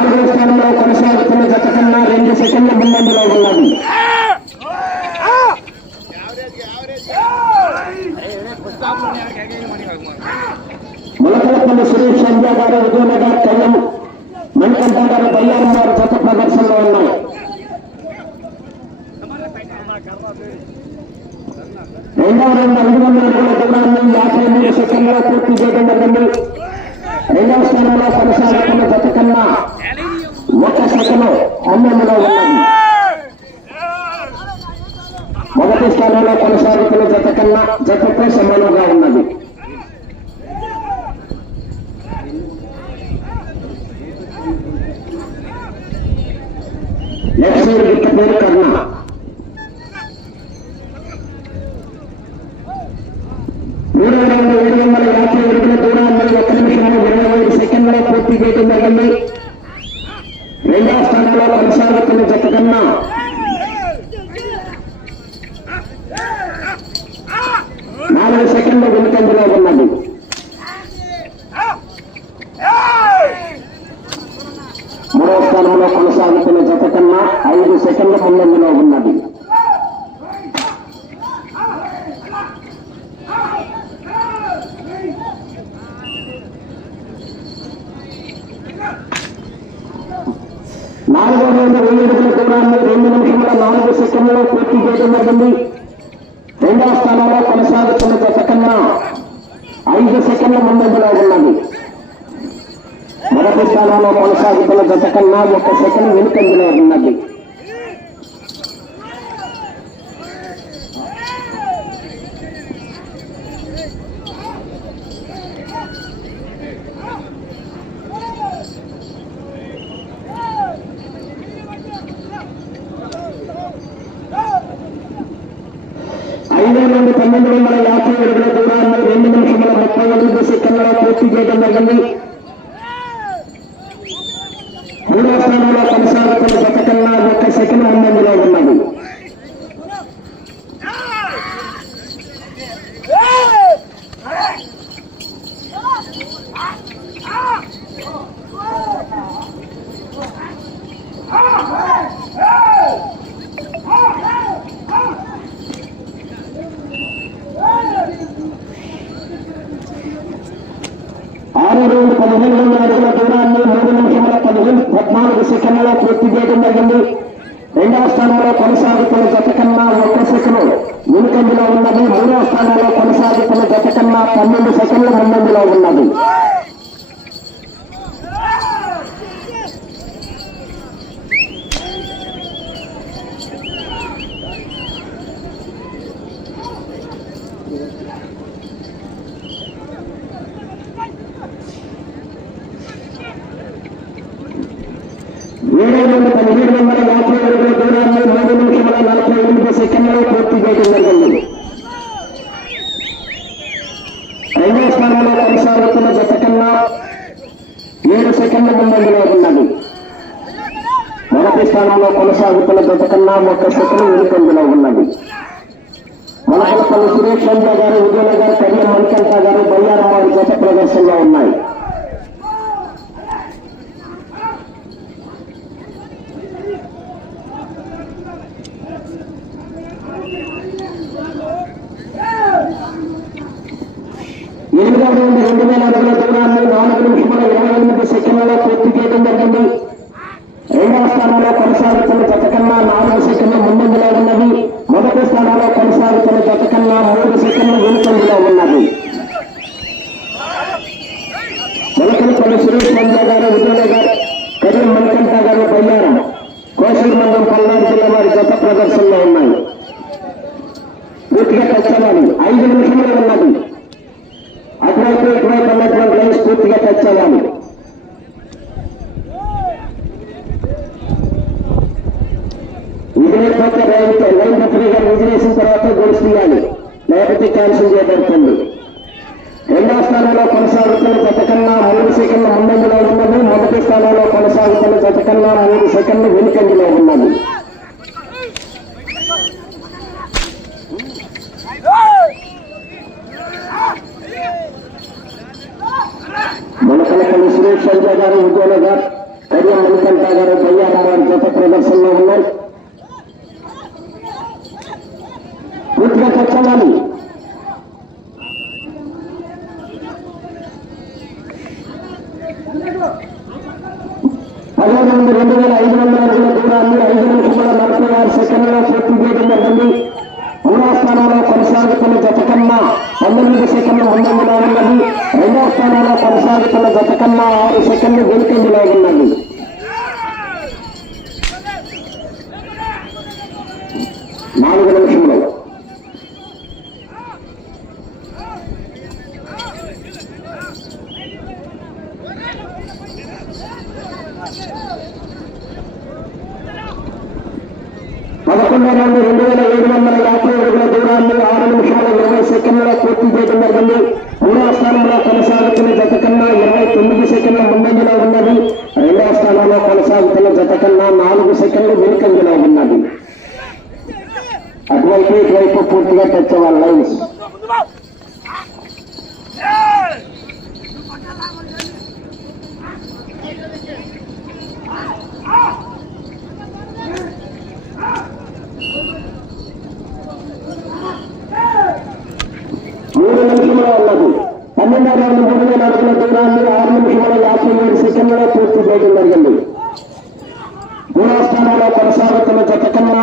నాలుగో స్థానంలో కొనసాగుతున్న గత కన్నా రెండు సెకండ్ల ముందంజలో ఉన్నది. మొలకలపల్లి సురేష్ చంద్ర గారు ఉదయనగర్ కళ్యాణ్ మణికంఠ గారు బయ్యారం గారు గత ప్రదర్శనలో ఉన్నాయి. రెండవ రెండు ఐదు వందల అడుగుల దూరాన్ని యాభై మూడు సెకండ్లలో పూర్తి చేయడం జరిగింది. రెండవ స్థానంలో కొనసాగుతున్న జత కన్నా ఒక సెకండ్ అన్నంలో ఉన్నది మొదటి స్థానంలో కొనసాగుతున్న జత కన్నా జతపై సమానంగా ఉన్నది. లెఫ్ట్ సైడ్ పేరు కన్నా మూడో రౌండ్ ఏడు వందల యాభై అడుగుల దూరాన్ని ఒక నిమిషంలో ఇరవై ఐదు సెకండ్లలో పూర్తి రెండవ స్థానంలో కొనసాగుతున్న జత కన్నా నాలుగు సెకండ్ల వెనుకంజలో ఉన్నది మూడవ స్థానంలో కొనసాగుతున్న జత కన్నా ఐదు సెకండ్ల ముందంజలో ఉన్నది నాలుగో రోజు వెయ్యి అడుగుల దూరాన్ని రెండు నిమిషముల నాలుగు సెకండ్లలో పూర్తి చేయడం జరిగింది. రెండవ స్థానంలో కొనసాగుతున్న జత కన్నా ఐదు సెకండ్ల ముందంజలో ఉన్నది. మొదటి స్థానంలో కొనసాగుతున్న జత కన్నా ఒక సెకండ్ వెనుకంజలో ఉన్నది ఐదు నుండి పన్నెండు వందల యాభై అడుగుల దూరాన్ని రెండు నిమిషముల ముప్పై ఎనిమిది సెకండ్లలో పూర్తి చేయడం జరిగింది. మూడవ స్థానంలో కొనసాగుతున్న జత ఒక సెకండ్ ముందంజలో ఉన్నది. మూడు పదిహేను వందల అడుగుల దూరాన్ని మూడు నిమిషముల పదిహేను పద్నాలుగు సెకండ్లలో పూర్తి చేయడం జరిగింది రెండవ స్థానంలో కొనసాగుతున్న జత కన్నా ఒక్క సెకండ్ వెనుకంజలో ఉన్నది మూడవ స్థానంలో కొనసాగుతున్న జత కన్నా పన్నెండు సెకండ్ల ముందంజలో ఉన్నది ఏడు నుండి పదిహేడు వందల యాభై అడుగుల దూరాన్ని మూడు నిమిషముల నలభై ఎనిమిది సెకండ్లలో పూర్తి చేయడం జరిగింది రెండవ స్థానంలో కొనసాగుతున్న జత కన్నా ఏడు సెకండ్ల ముందంజలో ఉన్నది మొదటి స్థానంలో కొనసాగుతున్న జత కన్నా ఒక్క సెకండ్ వెనుకంజలో ఉన్నది మొలకలపల్లి సురేష్ చంద్ర గారు విజయనగర్ కళ్యాణ్ మణికంఠ గారు బయ్యారం జత ప్రదర్శనలో ఉన్నాయి ఎనిమిదవ రౌండ్ రెండు వేల అడుగుల దూరాన్ని నాలుగు నిమిషముల ఇరవై ఎనిమిది సెకండ్లలో పూర్తి చేయడం జరిగింది రెండవ స్థానంలో కొనసాగుతున్న జత కన్నా నాలుగు సెకండ్ల ముందంజలో ఉన్నది మొదటి స్థానంలో కొనసాగుతున్న జత కన్నా మూడు సెకండ్ల వెనుకంజలో ఉన్నది మొలకలపల్లి సురేష్ చంద్ర గారు విజయనగర్ కరీం మణికంఠ గారు బయ్యారం కోసూరు మండలం పల్నాడు జిల్లా వారి జత ప్రదర్శనలో ఉన్నాయి పూర్తిగా కష్టమని ఐదు నిమిషములు ఉన్నది అటువైపు ఇటువైపు ఉన్నటువంటి లైన్స్ విజయపోతే రైతు లైన్ రిఫరీగా విజిలేసిన తర్వాత గొలుసు లేకపోతే క్యాన్సిల్ చేయబడుతుంది. రెండవ స్థానంలో కొనసాగుతున్న జత కన్నా మూడు సెకండ్ల ముందంజలో ఉన్నది. మొదటి స్థానంలో కొనసాగుతున్న జత కన్నా మూడు సెకండ్లు వెనుకంజలో ఉన్నది. సంజయ్ గారు ఇంకోలో గారు కన్యా మణికంఠ గారు బయ్యారావు జత ప్రదర్శనలో ఉన్నారు. పూర్తిగా చర్చలాలి పదిహేను నుండి రెండు వేల ఐదు వందల అడుగుల దూరాన్ని ఐదు నిమిషముల నలభై ఆరు సెకండ్లలో పూర్తి చేయడం జరిగింది. మూడవ స్థానంలో కొనసాగుతున్న జత కన్నా పంతొమ్మిది సెకండ్లు ముందుగా ఉన్నది రెండవ స్థానంలో కొనసాగుతున్న జత కన్నా ఆరు సెకండ్లు వెనుకంజలో ఉన్నది నాలుగు నిమిషంలో పదకొండవ నుండి రెండు వేల ఏడు వందల యాభై అడుగుల దూరాన్ని ఆరు నిమిషాల ఇరవై సెకండ్లలో పూర్తి చేయడం జరిగింది మూడవ స్థానంలో కొనసాగుతున్న జత కన్నా ఇరవై తొమ్మిది సెకండ్ల ముందంజలో ఉన్నది. రెండవ స్థానంలో కొనసాగుతున్న జత కన్నా నాలుగు సెకండ్లు వెనుకంజలో ఉన్నది. అటువైపు ఇటువైపు పూర్తిగా తెచ్చేవాళ్ళ లైన్స్. పన్నెండవ దూరాన్ని ఆరు యాభై ఏడు సెకండ్లలో పూర్తి చేయడం. జరిగింది మూడవ స్థానంలో కొనసాగుతున్న జత కన్నా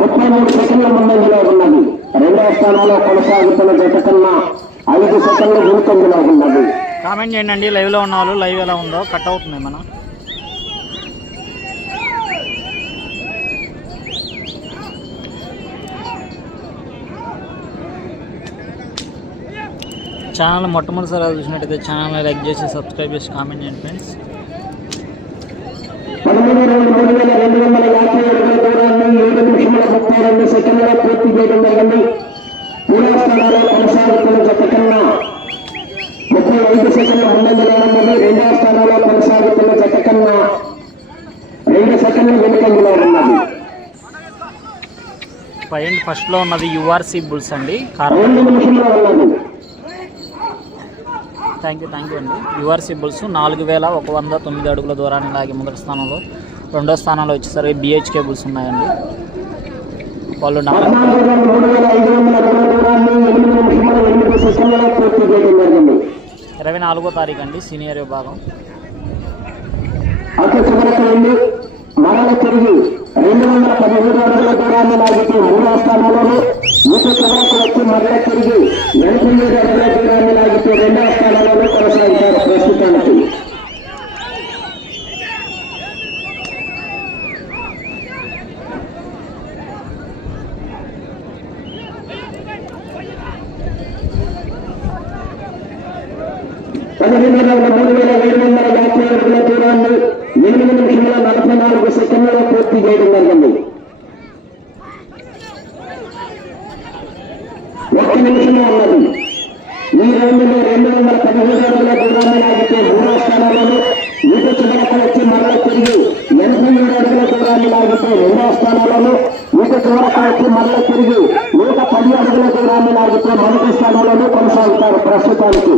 ముప్పై మూడు సెకండ్ల ముందంజలో ఉన్నది రెండవ స్థానంలో కొనసాగుతున్న జత కన్నా ఐదు సెకండ్ల వెనుకంజలో ఉన్నది కామెంట్ చేయండి. లైవ్లో ఉన్న వాళ్ళు లైవ్ ఎలా ఉందో కట్ అవుతుంది మనం ఛానల్ మొట్టమొదటిసారి చూసినట్టయితే ఛానల్ లైక్ చేసి సబ్స్క్రైబ్ చేసి కామెంట్ చేయండి ఫ్రెండ్స్. రెండు ముప్పై రెండు ఐదు సెకండ్ల ఉన్నది రెండవ స్థానంలో కొనసాగుతున్న జత కన్నా రెండు సెకండ్ల వెనుకంజలో ఉన్నది ఫస్ట్లో ఉన్నది యుఆర్సీ బుల్స్ అండి. కారణం థ్యాంక్ యూ థ్యాంక్ యూ అండి. యువర్ సింబుల్స్ నాలుగు వేల ఒక వంద తొమ్మిది అడుగుల దూరాన్ని లాగి మొదటి స్థానంలో రెండో స్థానంలో వచ్చేసరికి బిహెచ్ కేబుల్స్ ఉన్నాయండి. వాళ్ళు ఇరవై నాలుగో తారీఖు అండి సీనియర్ విభాగం. అటు చివరకు వెళ్ళి మరల తిరిగి రెండు వందల పదిహేడు అడుగుల దూరాన్ని లాగితే మూడవ స్థానంలోను ఇటు చివరకు వచ్చి మరల తిరిగి ఎనభై ఏడు అడుగుల దూరాన్ని లాగితే రెండవ స్థానంలోనూ కొనసాగుతారు ప్రస్తుతానికి పదిహేను వందల మూడు వేల ఏడు వందల యాభై అడుగుల దూరాన్ని ఎనిమిది నిమిషముల నలభై నాలుగు సెకండ్లలో పూర్తి చేయడం జరిగింది ఒక్క నిమిషంలో ఉన్నది ఈ రౌండ్లో రెండు వందల పదిహేడు రోజుల దూరాన్ని లాగితే మూడో స్థానంలోను ఇటు చివరకు వచ్చి మరల తిరిగి ఎనభై ఏడు అడుగుల దూరాన్ని లాగితే రెండో స్థానంలోను ఇటు చివరకు వచ్చి మరల తిరిగి నూట పది అడుగుల దూరాన్ని లాగితే మొదటి స్థానంలోనూ కొనసాగుతారు ప్రస్తుతానికి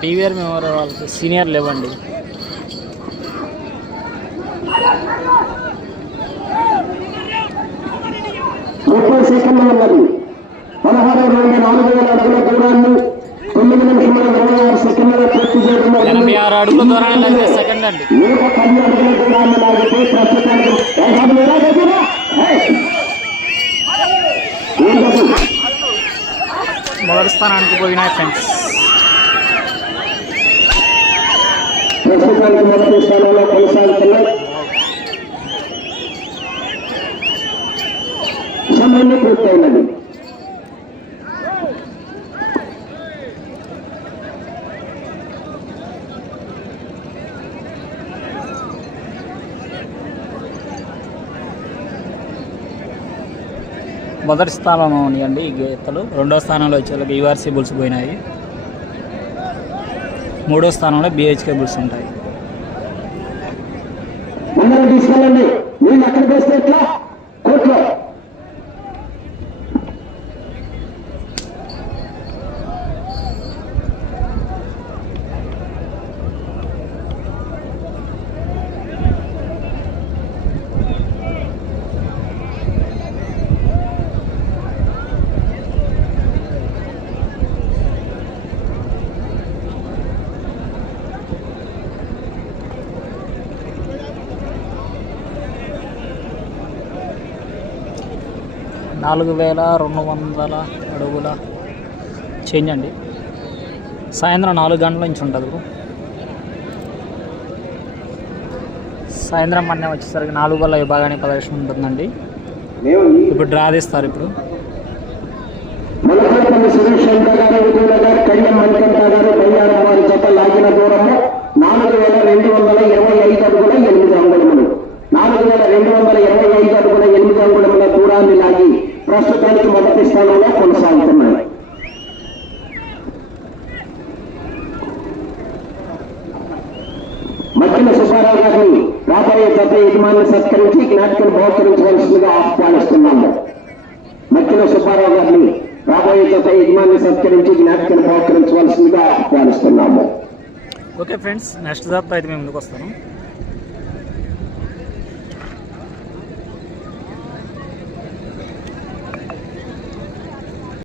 డివిఆర్ మెమోరియల్ వాళ్ళకి సీనియర్ లేవండి ముప్పై సెకండ్లు ఉన్నది పదహారు నుండి నాలుగు వేల అడుగుల దూరాన్ని తొమ్మిది నిమిషముల ఇరవై ఆరు సెకండ్లలో పూర్తి చేయడం జరిగింది. ఎనభై ఆరు అడుగుల దూరాన్ని సెకండ్ అండి నూట పది అడుగుల దూరాన్ని లాగితే ప్రస్తుతానికి ఏడాది లేదా గదిరా? ఏయ్! ఏంటది? మొదటి స్థానానికి పోయినాయి ఫ్రెండ్స్ ప్రస్తుతానికి మొదటి స్థానంలో కొనసాగుతున్నాయి పూర్తయినది మొదటి స్థానంలో ఉన్నాయండి ఈ గీతలు. రెండో స్థానంలో వచ్చేళ్ళకి యూఆర్సీ బుల్స్ పోయినాయి. మూడో స్థానంలో బిహెచ్కే బుల్స్ ఉంటాయి. తీసుకెళ్ళండి. నాలుగు వేల రెండు వందల అడుగుల చేంజ్ అండి. సాయంత్రం నాలుగు గంటల నుంచి ఉంటుంది బ్రో. సాయంత్రం మన్నే వచ్చేసరికి నాలుగు వేల విభాగానికి ప్రదర్శన ఉంటుందండి. ఇప్పుడు డ్రా తీస్తారు ఇప్పుడు మొలకల్పల్లి సురేష్ చంద్ర గారు విధుల గారు కళ్యాణ్ మణికంఠ గారు బయ్యారం వారి జత లాగిన దూరము నాలుగు వేల రెండు వందల ఇరవై ఐదు అడుగుల ఎనిమిది అంగుళములు నాలుగు వేల రెండు వందల ఇరవై ఐదు అడుగుల ఎనిమిది అంగుళముల దూరాన్ని లాగి ప్రస్తుతానికి మొదటి స్థానంలో కొనసాగుతున్నాయి మధ్యన సుబ్బారావు గారిని రాబోయే జత యజమాని సత్కరించి జ్ఞాపకం బహుకరించవలసిందిగా ఆహ్వానిస్తున్నాము. మక్కిన సుబ్బారావు గారిని రాబోయే జత యజమాని సత్కరించి జ్ఞాపకం బహుకరించవలసిందిగా ఆహ్వానిస్తున్నాము. ఓకే ఫ్రెండ్స్ నెక్స్ట్ జాబ్ అయితే మేము ముందుకు వస్తాను